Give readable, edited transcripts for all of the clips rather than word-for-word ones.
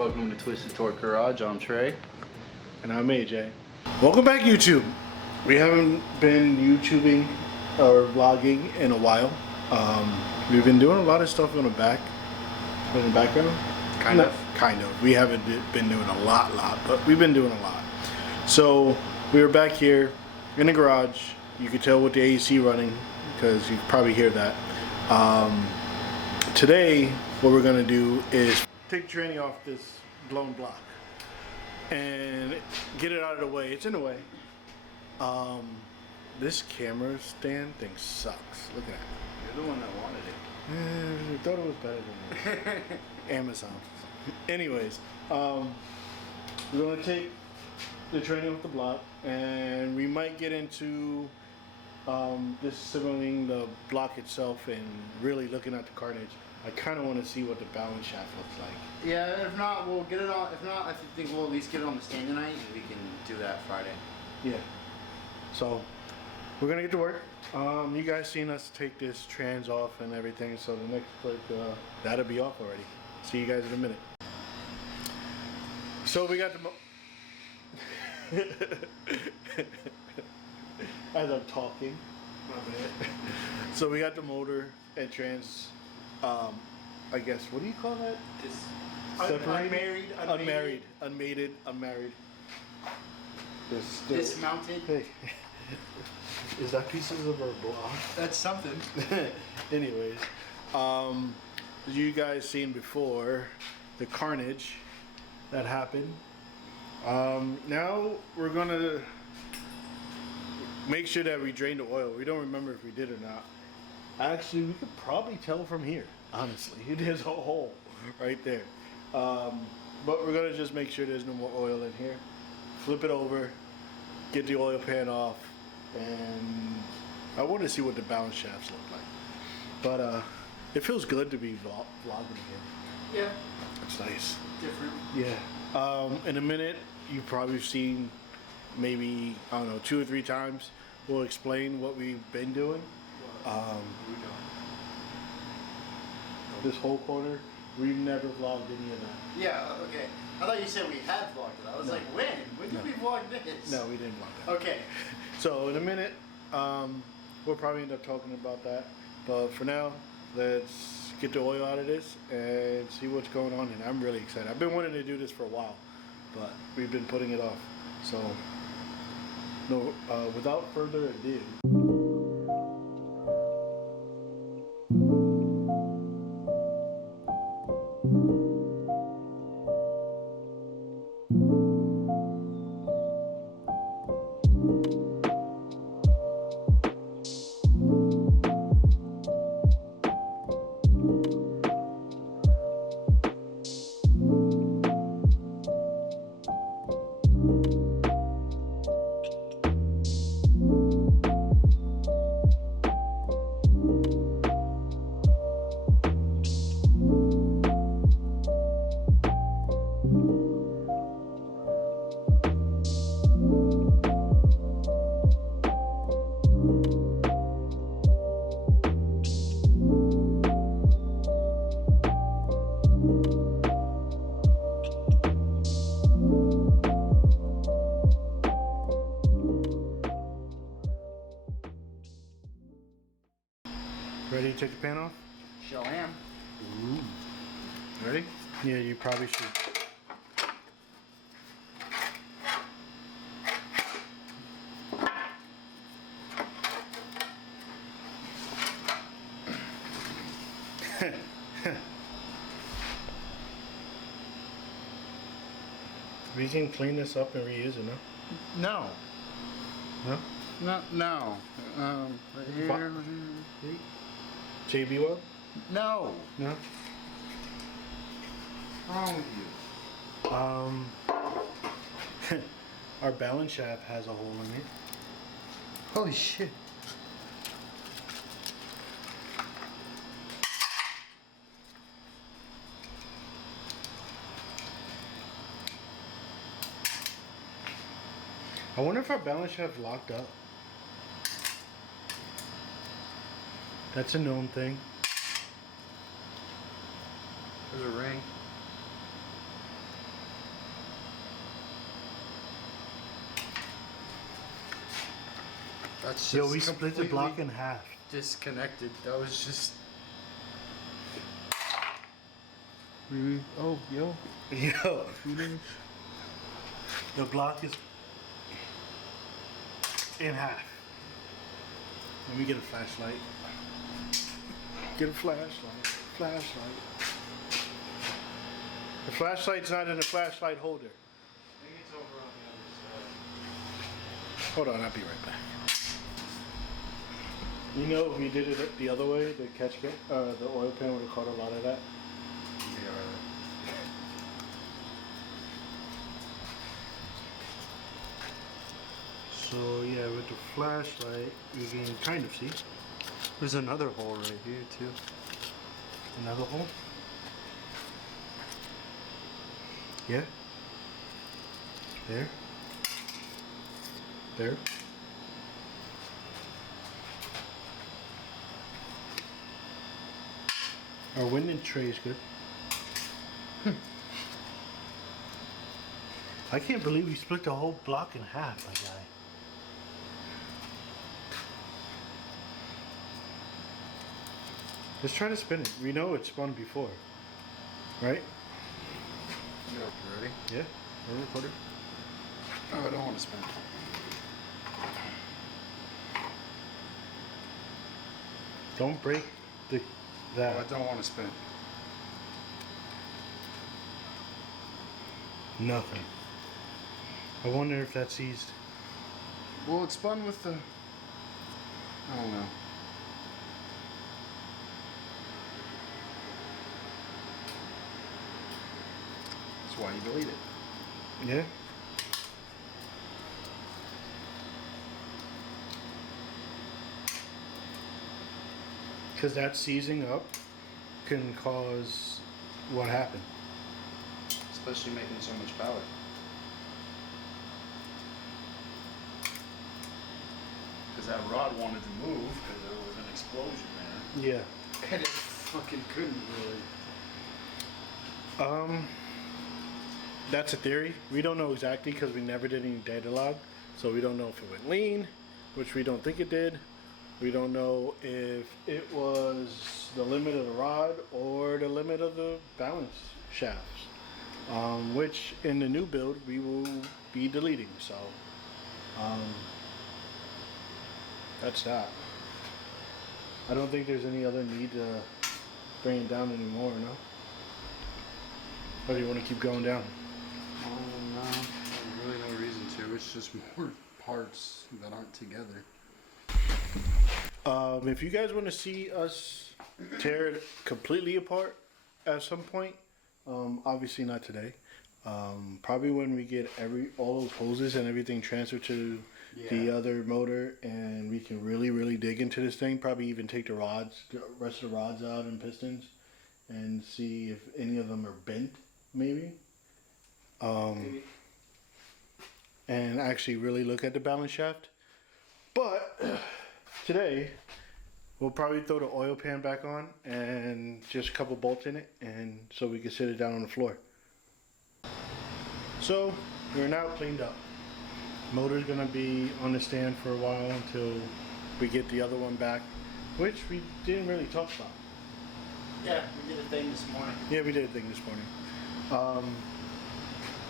Welcome to Twisted Torque Garage. I'm Trey. And I'm AJ. Welcome back, YouTube. We haven't been YouTubing or vlogging in a while. We've been doing a lot of stuff in the background. Kind of. We haven't been doing a lot, but we've been doing a lot. So we were back here in the garage. You could tell with the AC running because you probably hear that. Today, what we're gonna do is take the tranny off this blown block and get it out of the way. It's in the way. This camera stand thing sucks. Look at that. You're the one that wanted it. I thought it was better than Amazon. Anyways, we're gonna take the tranny off the block, and we might get into disassembling the block itself and really looking at the carnage. I kind of want to see what the balance shaft looks like. Yeah, if not, we'll get it on. If not, I think we'll at least get it on the stand tonight, and we can do that Friday. Yeah. So we're gonna get to work. You guys seen us take this trans off and everything, so the next clip that'll be off already. See you guys in a minute. So we got the as I'm talking. My bad. So we got the motor and trans. I guess, what do you call that? Separated? Unmarried. Dismounted? Hey. Is that pieces of our block? That's something. Anyways, you guys seen before the carnage that happened. Now we're gonna make sure that we drain the oil. We don't remember if we did or not. Actually, we could probably tell from here, honestly. There's a hole right there. But we're gonna just make sure there's no more oil in here. Flip it over, get the oil pan off, and I want to see what the balance shafts look like. But it feels good to be vlogging again. Yeah. It's nice. Different. Yeah. In a minute, you've probably seen maybe, I don't know, 2 or 3 times. We'll explain what we've been doing. This whole corner, we've never vlogged any of that. Yeah, okay. I thought you said we had vlogged it. I was like, when? When did we vlog this? No, we didn't vlog that. Okay. So in a minute, we'll probably end up talking about that. But for now, let's get the oil out of this and see what's going on. And I'm really excited. I've been wanting to do this for a while, but we've been putting it off. So, no, without further ado. Ready to take the pan off? Sure am. Ooh. Ready? Yeah, you probably should. We can clean this up and reuse it, no? No. No? No. Right here. JB Weld? No. No? What's wrong with you? Our balance shaft has a hole in it. Holy shit. I wonder if our balance shaft locked up. That's a known thing. There's a ring. That's Yo, we split the block in half. disconnected. That was just. Oh, yo. Yo. The block is in half. Let me get a flashlight. Get a flashlight. Flashlight. The flashlight's not in the flashlight holder. I think it's over on the other side. Hold on, I'll be right back. You know, if we did it the other way, the the oil pan would have caught a lot of that. Yeah. So yeah, with the flashlight, you can kind of see. There's another hole right here too. Another hole? Yeah. There. There. Our winding tray is good. I can't believe we split the whole block in half, my guy. Let's try to spin it. We know it spun before, right? You ready? Yeah. We're recording. Oh, I don't want to spin. Don't break that. Oh, I don't want to spin. Nothing. I wonder if that's seized. Well, it spun with the. I don't know. That's why you delete it. Yeah. Because that seizing up can cause what happened. Especially making so much power. Because that rod wanted to move because there was an explosion there. Yeah. And it fucking couldn't really. That's a theory. We don't know exactly because we never did any data log. So we don't know if it went lean, which we don't think it did. We don't know if it was the limit of the rod or the limit of the balance shafts. Which in the new build we will be deleting. So that's that. I don't think there's any other need to bring it down anymore, no? Or do you want to keep going down? Oh no, there's really no reason to. It's just more parts that aren't together. If you guys want to see us tear it completely apart at some point, obviously not today. Probably when we get all those hoses and everything transferred to the other motor, and we can really dig into this thing. Probably even take the rest of the rods out and pistons, and see if any of them are bent, maybe. And actually really look at the balance shaft. But today, we'll probably throw the oil pan back on and just a couple bolts in it, and so we can sit it down on the floor. So we're now cleaned up. Motor's gonna be on the stand for a while until we get the other one back, which we didn't really talk about. Yeah, we did a thing this morning. Yeah, we did a thing this morning.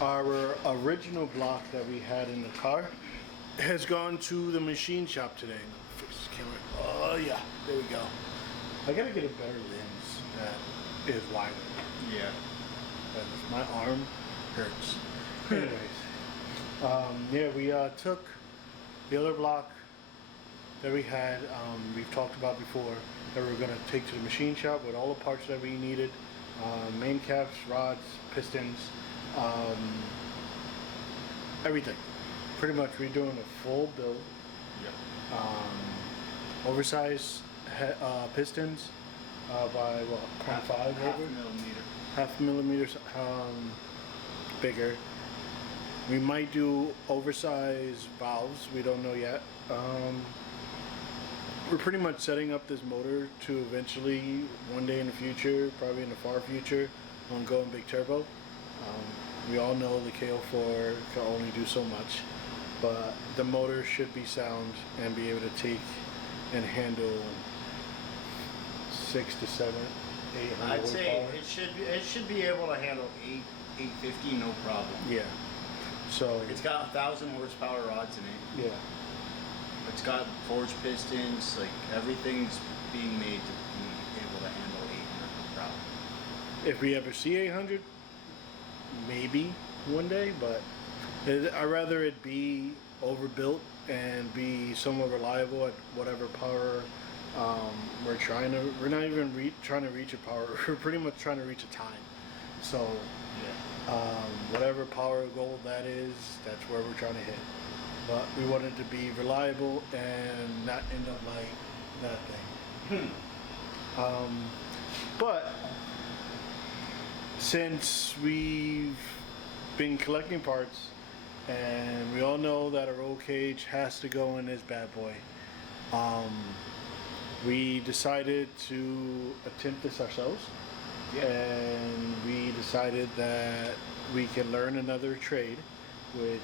Our original block that we had in the car has gone to the machine shop today. Fix this camera. Oh yeah, there we go. I gotta get a better lens that is wider. Yeah. Because my arm hurts. Anyways, yeah, we took the other block that we had, we've talked about before, that we were gonna take to the machine shop with all the parts that we needed, main caps, rods, pistons, everything. Pretty much we're doing a full build. Yep. Oversized pistons by what, 0.5 half over? millimeter. Half millimeters bigger. We might do oversized valves. We don't know yet. We're pretty much setting up this motor to eventually, one day in the future, probably in the far future, go in big turbo. We all know the KO4 can only do so much. but the motor should be sound and be able to take and handle 6 to 7, 800 I'd say horsepower. it should be able to handle 850, no problem. Yeah. So It's got 1,000 horsepower rods in it. yeah. It's got forged pistons, like everything's being made to be able to handle 800, no problem. If we ever see 800, maybe one day, but I'd rather it be overbuilt and be somewhat reliable at whatever power we're trying to. We're not even trying to reach a power. We're pretty much trying to reach a time. So whatever power goal that is, that's where we're trying to hit. But we want it to be reliable and not end up like that thing. But since we've been collecting parts, and we all know that a roll cage has to go in this bad boy, we decided to attempt this ourselves. Yeah. And we decided that we can learn another trade, which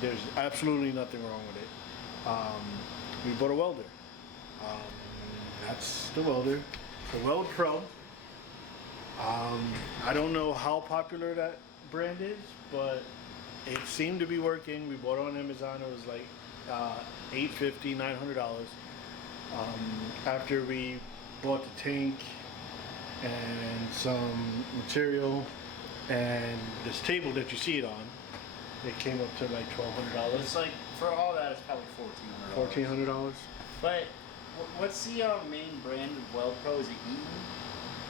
there's absolutely nothing wrong with it. We bought a welder. That's the welder, the Weld Pro. I don't know how popular that brand is, but it seemed to be working. We bought it on Amazon. It was like $850, $900. After we bought the tank and some material and this table that you see it on, it came up to like $1,200. It's like, for all that, it's probably $1,400. $1,400. But what's the main brand of Weld Pro? Is it Eaton?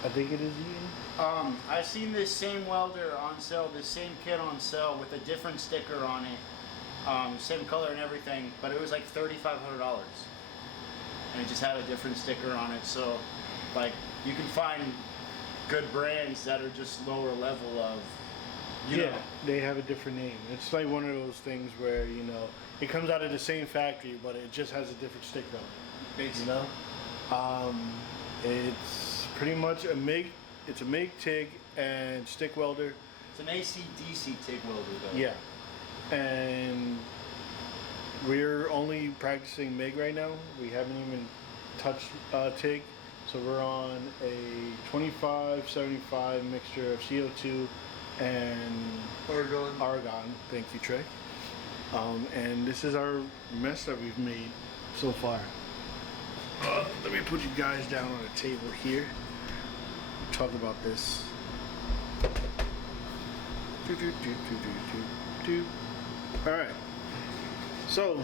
I think it is Eaton. I've seen this same welder on sale, this same kit on sale with a different sticker on it, same color and everything, but it was like $3,500, and it just had a different sticker on it. So, like, you can find good brands that are just lower level of, you know. They have a different name. It's like one of those things where, you know, it comes out of the same factory, but it just has a different sticker on it. Basically. You know, it's pretty much a MIG. It's a MIG, TIG, and stick welder. It's an AC/DC TIG welder, though. Yeah, and we're only practicing MIG right now. We haven't even touched TIG, so we're on a 25-75 mixture of CO2 and argon. Thank you, Trey. And this is our mess that we've made so far. Let me put you guys down on a table here. Talk about this. All right. So,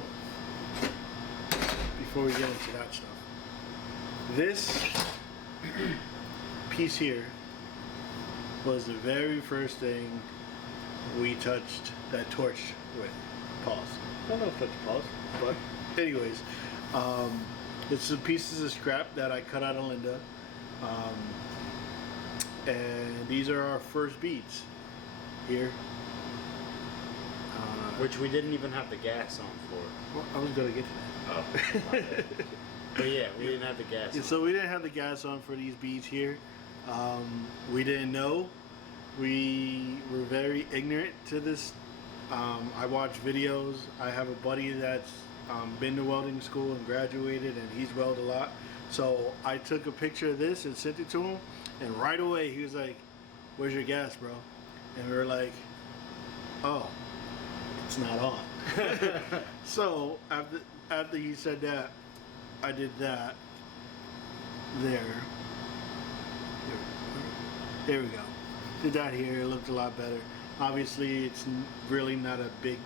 before we get into that stuff, this piece here was the very first thing we touched that torch with. Pause. I don't know if that's pause, but anyways, it's some pieces of scrap that I cut out of Linda. And these are our first beads here. Which we didn't even have the gas on for. Well, I was gonna get to that. Oh, but yeah, we didn't have the gas on. So we didn't have the gas on for these beads here. We didn't know. We were very ignorant to this. I watch videos. I have a buddy that's been to welding school and graduated, and he's welded a lot. So I took a picture of this and sent it to him, and right away he was like, "Where's your gas, bro?" And we were like, "Oh, it's not on." So after he said that, I did that. There we go. Did that here. It looked a lot better. Obviously, it's really not a big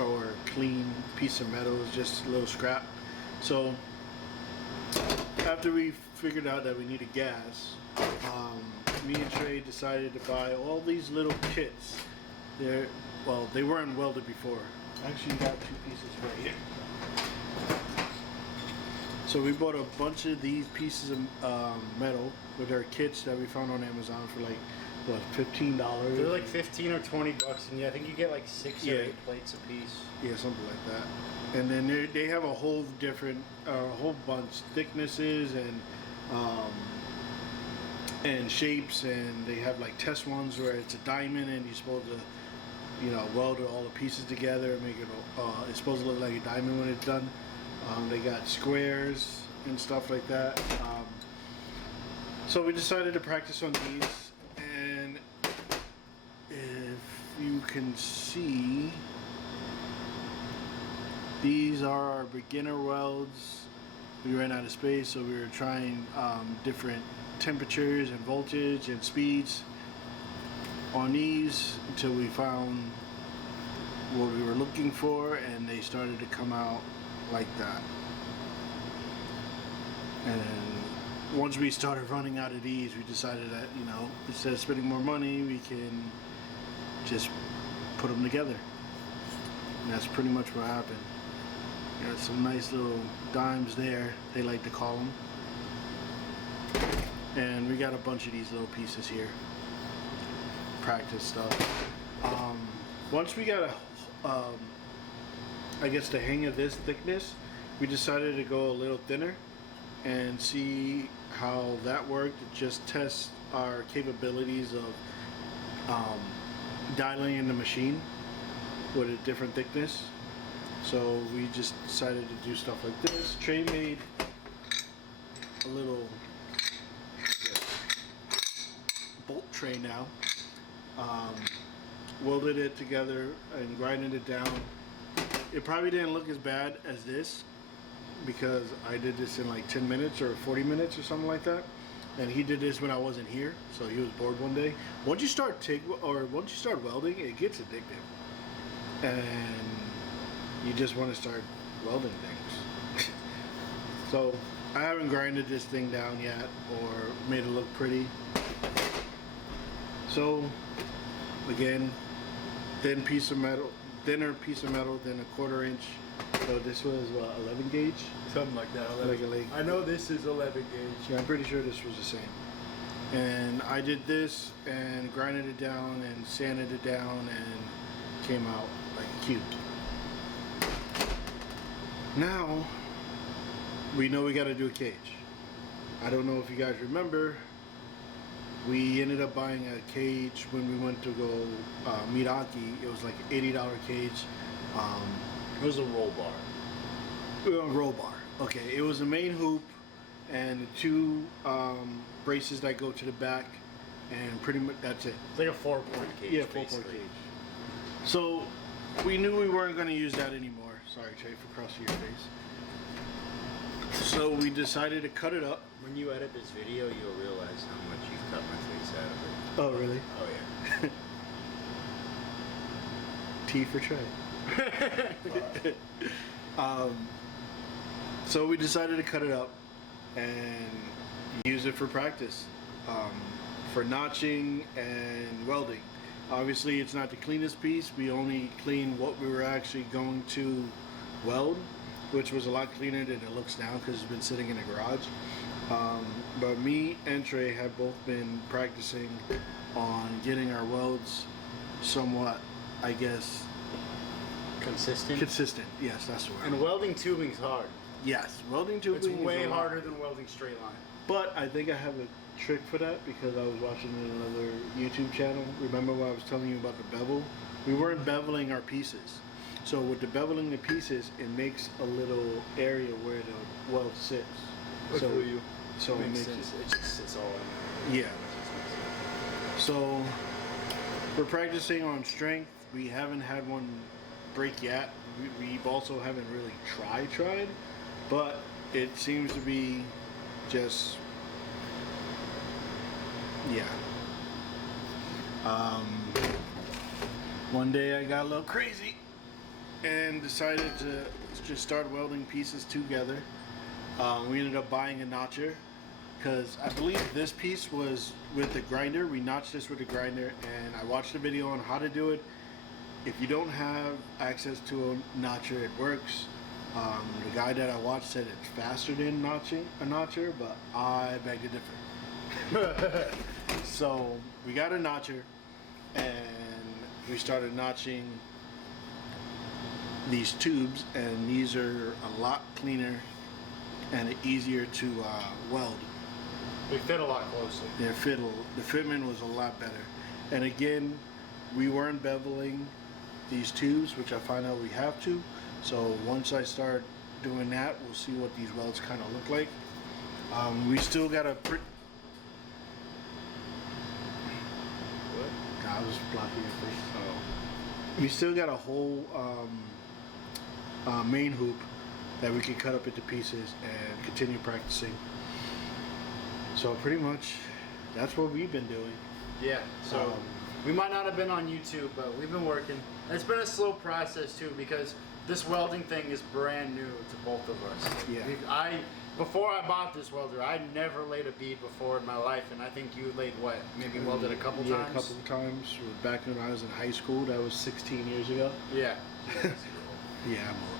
or clean piece of metal. It's just a little scrap. So after we figured out that we needed gas, me and Trey decided to buy all these little kits. They weren't welded before. I actually got two pieces right here. So we bought a bunch of these pieces of metal with our kits that we found on Amazon for like, what, $15? They're like 15 or 20 bucks, and I think you get like 6 or 8 plates a piece. Yeah, something like that. And then they have a whole bunch thicknesses and shapes, and they have like test ones where it's a diamond and you're supposed to you know, weld all the pieces together, make it. It's supposed to look like a diamond when it's done. They got squares and stuff like that. So we decided to practice on these, and if you can see, these are our beginner welds. We ran out of space, so we were trying different temperatures and voltage and speeds on these until we found what we were looking for, and they started to come out like that. And once we started running out of these, we decided that, you know, instead of spending more money, we can just put them together. And that's pretty much what happened. Got some nice little dimes there, they like to call them. And we got a bunch of these little pieces here. Practice stuff. Once we got I guess the hang of this thickness, we decided to go a little thinner and see how that worked. To just test our capabilities of dialing in the machine with a different thickness. So we just decided to do stuff like this. Trey made a little, I guess, bolt tray now. Welded it together and grinded it down. It probably didn't look as bad as this because I did this in like 10 minutes or 40 minutes or something like that. And he did this when I wasn't here, so he was bored one day. Once you start welding, it gets addictive, and you just want to start welding things. So I haven't grinded this thing down yet or made it look pretty. So again, thinner piece of metal than a 1/4 inch. So this was what, 11 gauge? Something like that. 11. I know this is 11 gauge. Yeah, I'm pretty sure this was the same. And I did this and grinded it down and sanded it down and came out like a cube. Now we know we got to do a cage. I don't know if you guys remember, we ended up buying a cage when we went to go meet Aki. It was like an $80 cage. It was a roll bar. Roll bar. Okay, it was a main hoop and the two braces that go to the back, and pretty much that's it. It's like a 4-point cage. Yeah, 4-point cage. So we knew we weren't going to use that anymore. Sorry, Trey, for crossing your face. So we decided to cut it up. When you edit this video, you'll realize how much you've cut my face out of it. Oh, really? Oh, yeah. T for Trey. So we decided to cut it up and use it for practice, for notching and welding. Obviously, it's not the cleanest piece. We only cleaned what we were actually going to weld, which was a lot cleaner than it looks now because it's been sitting in a garage. But me and Trey have both been practicing on getting our welds somewhat, I guess, Consistent? consistent. Yes, that's the word. And welding tubing's hard. Yes, welding tubing It's is way a lot. harder than welding straight line. But I think I have a trick for that because I was watching another YouTube channel. Remember when I was telling you about the bevel? We weren't beveling our pieces. So with the beveling the pieces, it makes a little area where the weld sits. So it Makes makes sense. it, It's just, it's all in. yeah. So we're practicing on strength. We haven't had one break yet. We've also haven't really tried, but it seems to be just, yeah. One day I got a little crazy and decided to just start welding pieces together. We ended up buying a notcher because I believe this piece was with the grinder. We notched this with a grinder, and I watched a video on how to do it. If you don't have access to a notcher, it works. The guy that I watched said it's faster than notching a notcher, but I beg to differ. So we got a notcher, and we started notching these tubes, and these are a lot cleaner and easier to weld. They fit a lot closer. The fitment was a lot better. And again, we weren't beveling these tubes, which I find out we have to. So once I start doing that, we'll see what these welds kind of look like. We still got a What? I was blocking your face. Oh. We still got a whole main hoop that we can cut up into pieces and continue practicing. So pretty much that's what we've been doing. Yeah, so we might not have been on YouTube, but we've been working. It's been a slow process too, because this welding thing is brand new to both of us. Yeah. Before I bought this welder, I never laid a bead before in my life, and I think you laid what? Maybe welded a couple Yeah, times? a couple of times. Back when I was in high school, that was 16 years ago. Yeah. Yeah, I'm old.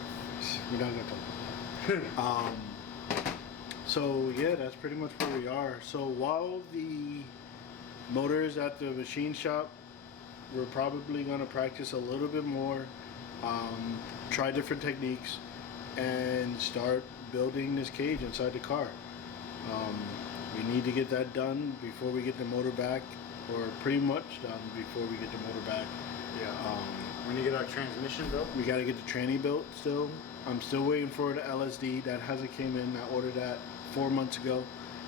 We're not gonna talk about that. So yeah, that's pretty much where we are. So while the motor is at the machine shop, we're probably gonna practice a little bit more, try different techniques, and start building this cage inside the car. We need to get that done before we get the motor back, or pretty much done before we get the motor back. Yeah. When you get our transmission built? We got to get the tranny built still. I'm still waiting for the LSD. That hasn't came in. I ordered that 4 months ago.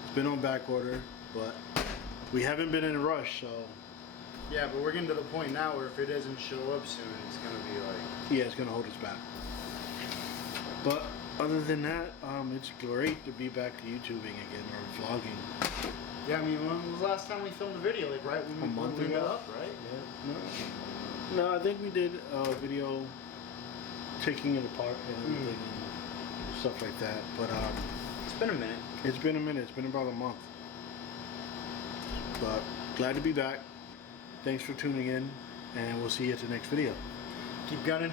It's been on back order, but we haven't been in a rush, so. Yeah, but we're getting to the point now where if it doesn't show up soon, it's gonna be like. Yeah, it's gonna hold us back. But other than that, it's great to be back to YouTubing again, or vlogging. Yeah, I mean, when was the last time we filmed a video? Like right when we month lit it ago? up, right? Yeah. No, I think we did a video taking it apart and everything and stuff like that. But It's been a minute. it's been a minute. It's been about a month. But glad to be back. Thanks for tuning in, and we'll see you at the next video. Keep gunning.